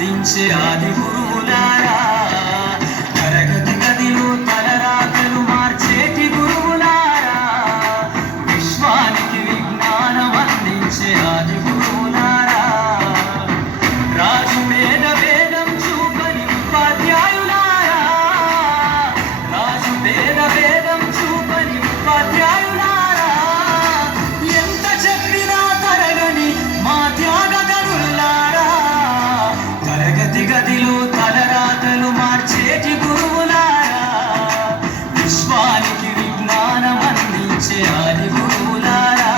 అందించే ఆది గురువులారా, తరగతి గదిలో తలరాతలు మార్చేటి గురువులారా, విశ్వానికి విజ్ఞానం అందించే ఆది గురువులారా, రాజు వేద వేదం చూపని ఉపాధ్యాయులారా, రాజు వేద వేదం చూపని ఉపాధ్యాయులారా, ఎంత చెప్పినా తరగని మా త్యాగధనులారా, తరగతి గదిలో తలరాతలు మార్చేటి గురువులారా, విశ్వానికి విజ్ఞానం అందించే ఆది గురువులారా.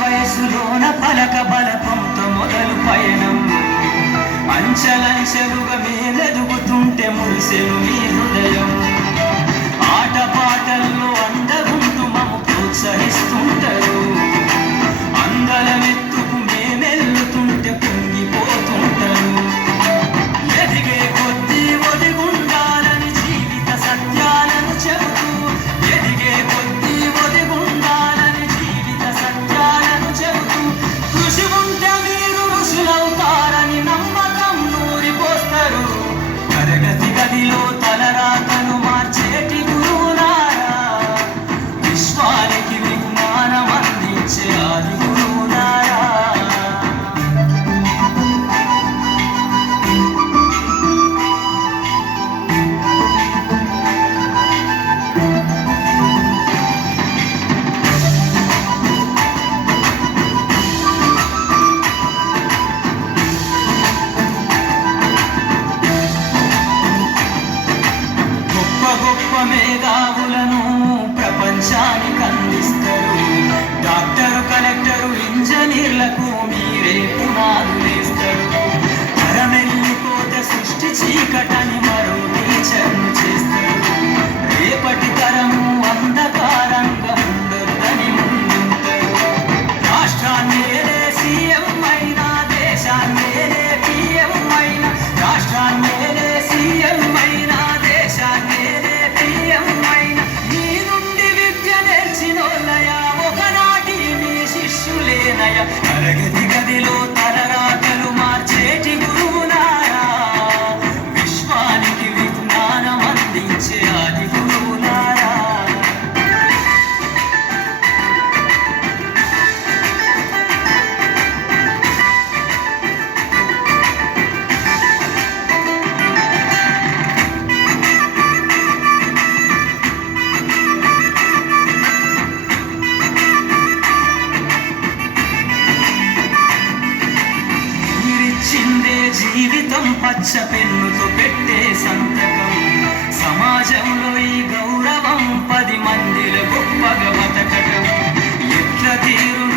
వయసులోన పలక బలపంతో మొదలు పయనం, అంచలంచెలుగా మేలెదుగుతుంటే మురిసెను మీ హృదయం, ఆటపాటల్లో అందగుంటూ మమ్ము ప్రోత్సహిస్తుంటారు, అందలమెత్తుకు మేమెల్లుతుంటే పొంగిపోతుంటారు, ఎదిగే కొద్దీ ఒదిగుండాలని జీవిత సత్యాలను చెబుతూ, ఎదిగే కొద్దీ ఒదిగుండాలని జీవిత సత్యాలను చెబుతూ, కృషి ఉంటే మీరు ఋషులవుతారని నమ్మకం నూరిపోస్తారు, తరగతి గదిలో తలరాతను మార్చేటి గురువులారా, విశ్వానికి విజ్ఞానం అందించే ఆది గురువులారా. గొప్ప మేధావులను ప్రపంచానికి అందిస్తారు, డాక్టరు కలెక్టరు ఇంజనీర్లకు మీరే పునాదులేస్తారు, తరమెల్లిపోతే సృష్టి చీకటని మరో టీచర్ను చేస్తారు, రేపటి తరము అంధకారంగా ఉండొద్దని ముందుంటారు, రాష్ట్రాన్నేలే సీఎం అయినా దేశాన్నేలే పిఎం అయినా, రాష్ట్రాన్నేలే సీఎం అయినా దేశాన్నేలే పిఎం అయినా, నీ నుండి విద్య నేర్చినోళ్ళయ ఒకనాటి మీ శిష్యులేనయ, తరగతి గదిలో తలరాతలు మార్చేటి గురువులారా, విశ్వానికి విజ్ఞానం అందించే ఆది గురువులారా. మీరిచ్చిందే జీవితం పచ్చ పెన్నుతో పెట్టే సంతకం, సమాజంలో ఈ గౌరవం 10 మందిలో గొప్పగా బతకటం, ఎట్ల తీరు